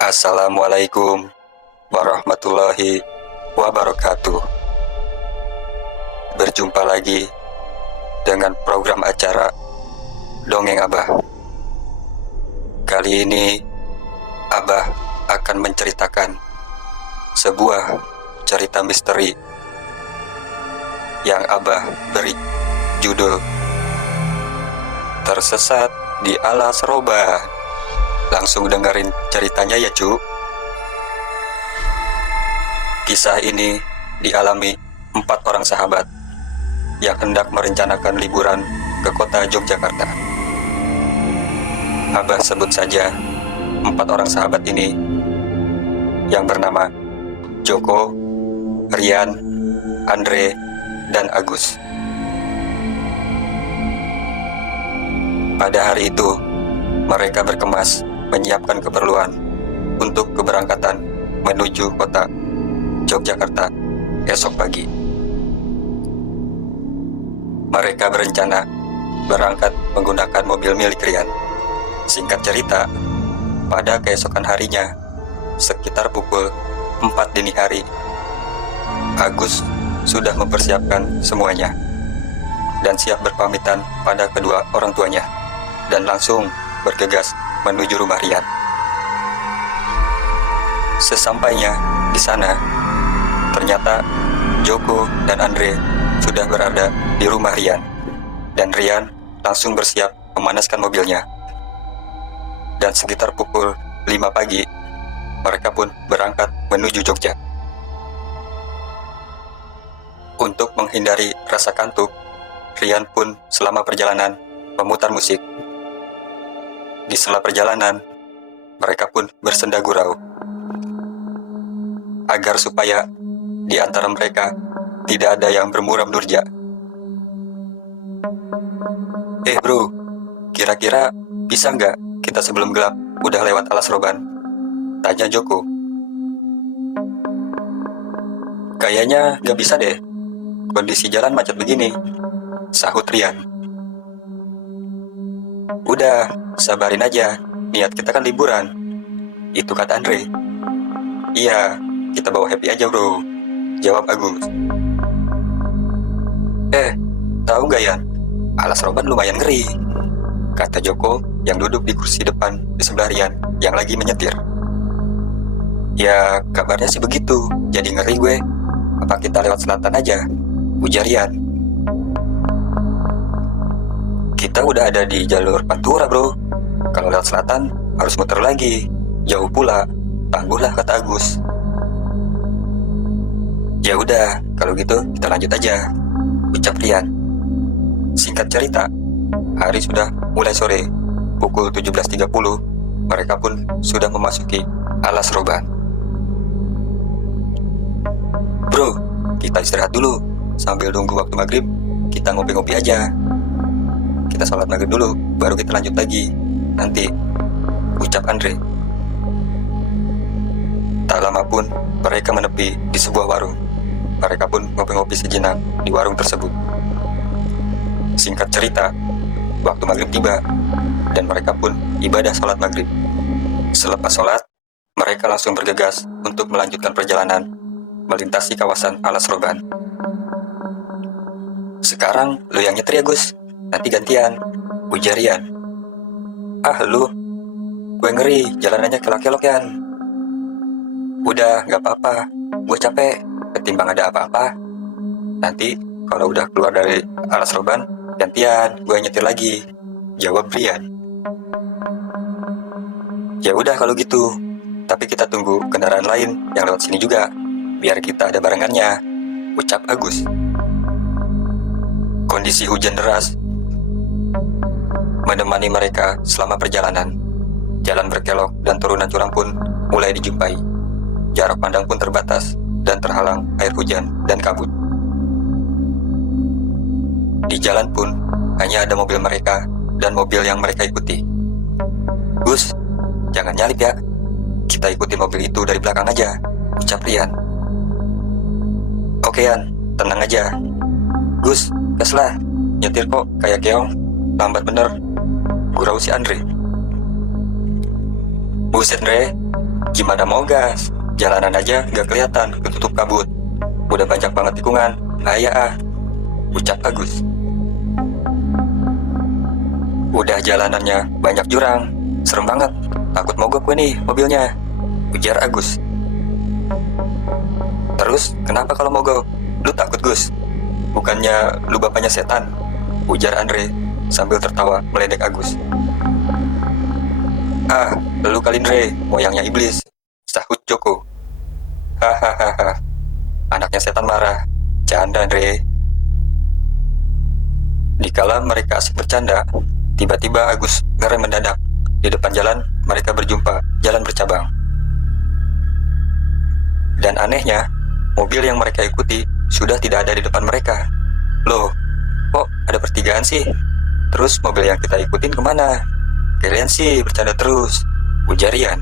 Assalamualaikum warahmatullahi wabarakatuh. Berjumpa lagi dengan program acara Dongeng Abah. Kali ini Abah akan menceritakan sebuah cerita misteri yang Abah beri judul Tersesat di Alas Roban. Langsung dengerin ceritanya ya, cu. Kisah ini dialami 4 orang sahabat yang hendak merencanakan liburan ke kota Yogyakarta. Abah sebut saja 4 orang sahabat ini yang bernama Joko, Rian, Andre, dan Agus. Pada hari itu, mereka berkemas menyiapkan keperluan untuk keberangkatan menuju kota Yogyakarta esok pagi. Mereka berencana berangkat menggunakan mobil milik Rian. Singkat cerita, pada keesokan harinya, sekitar pukul 4 dini hari, Agus sudah mempersiapkan semuanya dan siap berpamitan pada kedua orang tuanya dan langsung bergegas menuju rumah Rian. Sesampainya di sana, ternyata Joko dan Andre sudah berada di rumah Rian, dan Rian langsung bersiap memanaskan mobilnya. Dan sekitar pukul 5 pagi, mereka pun berangkat menuju Jogja. Untuk menghindari rasa kantuk, Rian pun selama perjalanan memutar musik. Di sela perjalanan, mereka pun bersenda gurau agar supaya di antara mereka tidak ada yang bermuram durja. Bro, kira-kira bisa nggak kita sebelum gelap udah lewat Alas Roban? Tanya Joko. Kayaknya nggak bisa deh, kondisi jalan macet begini, sahut Rian. Udah, sabarin aja, niat kita kan liburan, itu kata Andre. Iya, kita bawa happy aja bro, jawab Agus. Tahu gak Yan, Alas Roban lumayan ngeri, kata Joko yang duduk di kursi depan di sebelah Rian yang lagi menyetir. Ya, kabarnya sih begitu, jadi ngeri gue. Apa kita lewat selatan aja, ujar Rian. Kita udah ada di jalur Pantura bro, kalau lewat selatan harus muter lagi, jauh pula, tangguhlah, kata Agus. Ya udah, kalau gitu kita lanjut aja, ucap Rian. Singkat cerita, hari sudah mulai sore. Pukul 17.30, mereka pun sudah memasuki Alas Roban. Bro, kita istirahat dulu, sambil nunggu waktu maghrib, kita ngopi-ngopi aja. Kita sholat maghrib dulu, baru kita lanjut lagi nanti, ucap Andre. Tak lama pun mereka menepi di sebuah warung. Mereka pun ngopi-ngopi sejenak di warung tersebut. Singkat cerita, waktu maghrib tiba dan mereka pun ibadah sholat maghrib. Selepas sholat, mereka langsung bergegas untuk melanjutkan perjalanan melintasi kawasan Alas Roban. Sekarang lu yang nyetir ya Gus, nanti gantian, ujar Rian. Lu, gue ngeri jalanannya kelok-kelok Yan. Udah, gak apa-apa, gue capek, ketimbang ada apa-apa. Nanti kalau udah keluar dari Alas Roban, gantian, gue nyetir lagi, jawab Rian. Ya udah kalau gitu, tapi kita tunggu kendaraan lain yang lewat sini juga, biar kita ada barengannya, ucap Agus. Kondisi hujan deras menemani mereka selama perjalanan. Jalan berkelok dan turunan curam pun mulai dijumpai. Jarak pandang pun terbatas dan terhalang air hujan dan kabut. Di jalan pun hanya ada mobil mereka dan mobil yang mereka ikuti. Gus, jangan nyalip ya, kita ikuti mobil itu dari belakang aja, ucap Rian. Oke Yan, tenang aja. Gus, gas lah, nyetir kok kayak keong, lambat bener, gurau si Andre. Buset Andre, Gimana mau gas? Jalanan aja gak kelihatan, ketutup kabut. Udah banyak banget tikungan, bahaya ah, ucap Agus. Udah jalanannya banyak jurang, serem banget, takut mogok gue nih mobilnya, ujar Agus. Terus kenapa kalau mogok? Lu takut Gus? Bukannya lu bapaknya setan? Ujar Andre sambil tertawa meledek Agus. Ah, lu kali Andre, moyangnya iblis, sahut Joko. Hahaha, anaknya setan marah, canda Andre. Dikala mereka asik bercanda, tiba-tiba Agus ngerem mendadak. Di depan jalan, mereka berjumpa jalan bercabang. Dan anehnya, mobil yang mereka ikuti sudah tidak ada di depan mereka. Loh, kok ada pertigaan sih? Terus mobil yang kita ikutin kemana? Kalian sih bercanda terus, ujar Rian.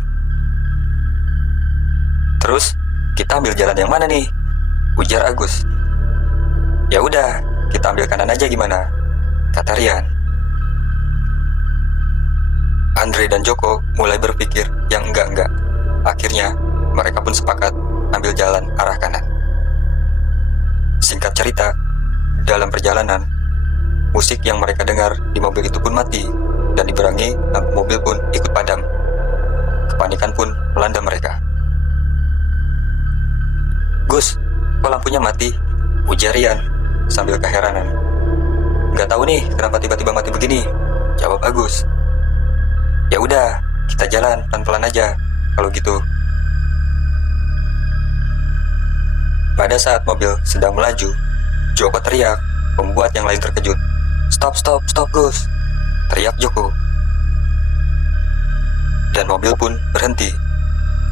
Terus, kita ambil jalan yang mana nih? Ujar Agus. Ya udah, kita ambil kanan aja gimana? Kata Rian. Andre dan Joko mulai berpikir yang enggak-enggak. Akhirnya, mereka pun sepakat ambil jalan arah kanan. Singkat cerita, dalam perjalanan, musik yang mereka dengar di mobil itu pun mati, dan diberangi lampu mobil pun ikut padam. Kepanikan pun melanda mereka. Gus, kok lampunya mati? Ujar Rian sambil keheranan. Gak tahu nih kenapa tiba-tiba mati begini, jawab Agus. Ya udah, kita jalan pelan-pelan aja kalau gitu. Pada saat mobil sedang melaju, Joko teriak, membuat yang lain terkejut. Stop, stop, stop Gus, teriak Joko. Dan mobil pun berhenti.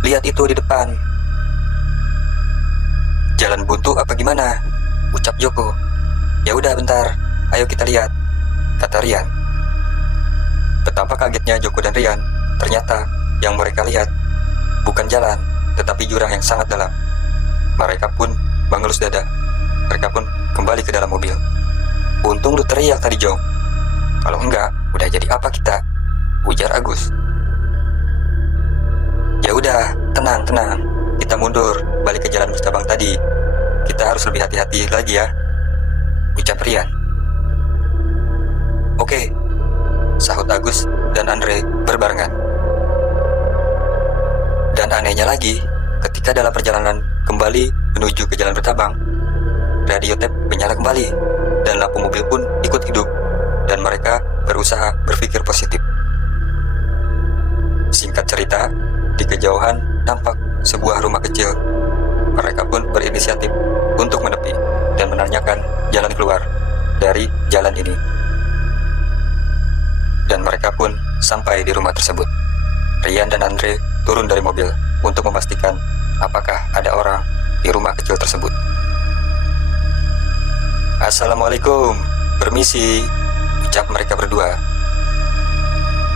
Lihat itu di depan. Jalan buntu apa gimana? Ucap Joko. Ya udah bentar, ayo kita lihat, kata Rian. Betapa kagetnya Joko dan Rian, ternyata yang mereka lihat bukan jalan, tetapi jurang yang sangat dalam. Mereka pun mengelus dada. Mereka pun kembali ke dalam mobil. Untung lu teriak tadi, Jong. Kalau enggak, udah jadi apa kita? Ujar Agus. Ya udah, tenang, tenang. Kita mundur, balik ke jalan bercabang tadi. Kita harus lebih hati-hati lagi ya, ucap Rian. Oke, sahut Agus dan Andre berbarengan. Dan anehnya lagi, ketika dalam perjalanan kembali menuju ke jalan bercabang, radio tape menyala kembali dan lampu mobil pun ikut hidup, dan mereka berusaha berpikir positif. Singkat cerita, di kejauhan nampak sebuah rumah kecil. Mereka pun berinisiatif untuk menepi dan menanyakan jalan keluar dari jalan ini. Dan mereka pun sampai di rumah tersebut. Rian dan Andre turun dari mobil untuk memastikan apakah ada orang di rumah kecil tersebut. Assalamualaikum, permisi, ucap mereka berdua.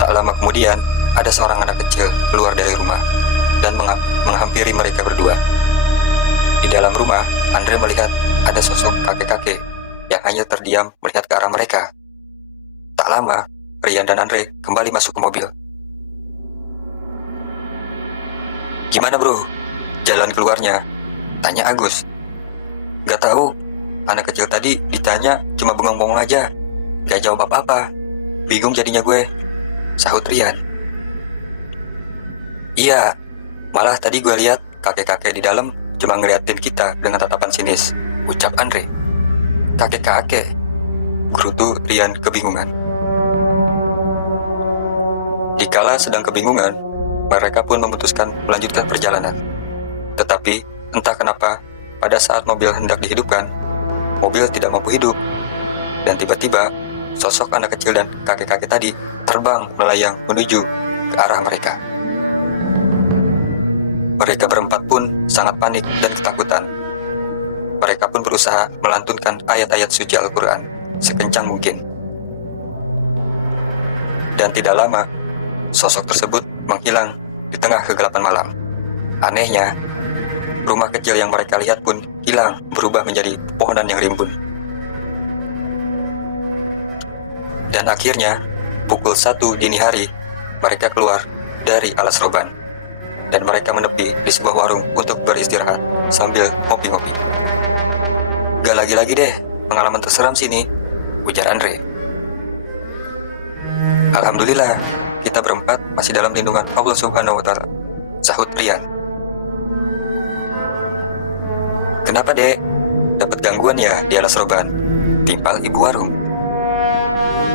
Tak lama kemudian, ada seorang anak kecil keluar dari rumah dan menghampiri mereka berdua. Di dalam rumah, Andre melihat ada sosok kakek-kakek yang hanya terdiam melihat ke arah mereka. Tak lama, Rian dan Andre kembali masuk ke mobil. Gimana bro? Jalan keluarnya? Tanya Agus. Gak tahu. Anak kecil tadi ditanya cuma bengong-bengong aja. Gak jawab apa-apa. Bingung jadinya gue, sahut Rian. Iya, malah tadi gue lihat kakek-kakek di dalam cuma ngeliatin kita dengan tatapan sinis, ucap Andre. Kakek-kakek? Gerutu Rian kebingungan. Dikala sedang kebingungan, mereka pun memutuskan melanjutkan perjalanan. Tetapi, entah kenapa, pada saat mobil hendak dihidupkan, mobil tidak mampu hidup. Dan tiba-tiba, sosok anak kecil dan kakek-kakek tadi terbang melayang menuju ke arah mereka. Mereka berempat pun sangat panik dan ketakutan. Mereka pun berusaha melantunkan ayat-ayat suci Al-Quran sekencang mungkin. Dan tidak lama, sosok tersebut menghilang di tengah kegelapan malam. Anehnya, rumah kecil yang mereka lihat pun hilang, berubah menjadi pepohonan yang rimbun. Dan akhirnya, pukul 1 dini hari, mereka keluar dari alas roban. dan mereka menepi di sebuah warung untuk beristirahat sambil ngopi-ngopi. "Gak lagi-lagi deh, pengalaman terseram sini," ujar Andre. "Alhamdulillah, kita berempat masih dalam lindungan Allah Subhanahu wa Ta'ala," sahut Rian. "Kenapa, Dek? Dapat gangguan ya di alas roban?" timpal ibu warung.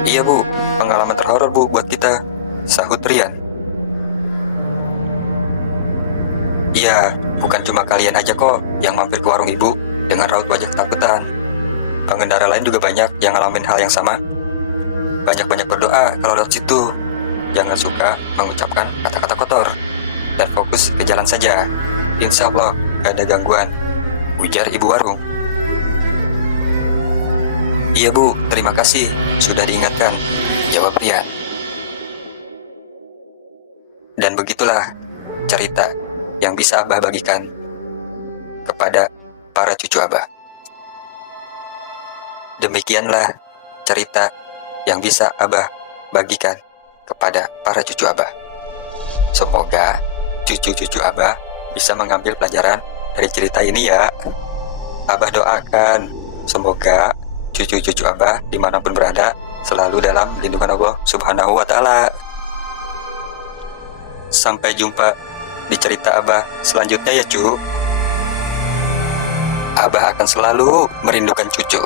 "Iya, Bu, pengalaman terhoror, Bu, buat kita," sahut Rian. "Iya, bukan cuma kalian aja kok yang mampir ke warung ibu dengan raut wajah ketakutan. Pengendara lain juga banyak yang ngalamin hal yang sama. Banyak-banyak berdoa kalau lewat situ. Jangan suka mengucapkan kata-kata kotor dan fokus ke jalan saja. Insya Allah gak ada gangguan," ujar ibu warung. "Iya, Bu, terima kasih sudah diingatkan," jawab Rian. Dan begitulah cerita yang bisa Abah bagikan kepada para cucu Abah. Demikianlah cerita yang bisa Abah bagikan kepada para cucu Abah. Semoga cucu-cucu Abah bisa mengambil pelajaran dari cerita ini ya. Abah doakan semoga cucu-cucu Abah dimanapun berada selalu dalam lindungan Allah Subhanahu wa Ta'ala. Sampai jumpa di cerita Abah selanjutnya ya, cu. Abah akan selalu merindukan cucu.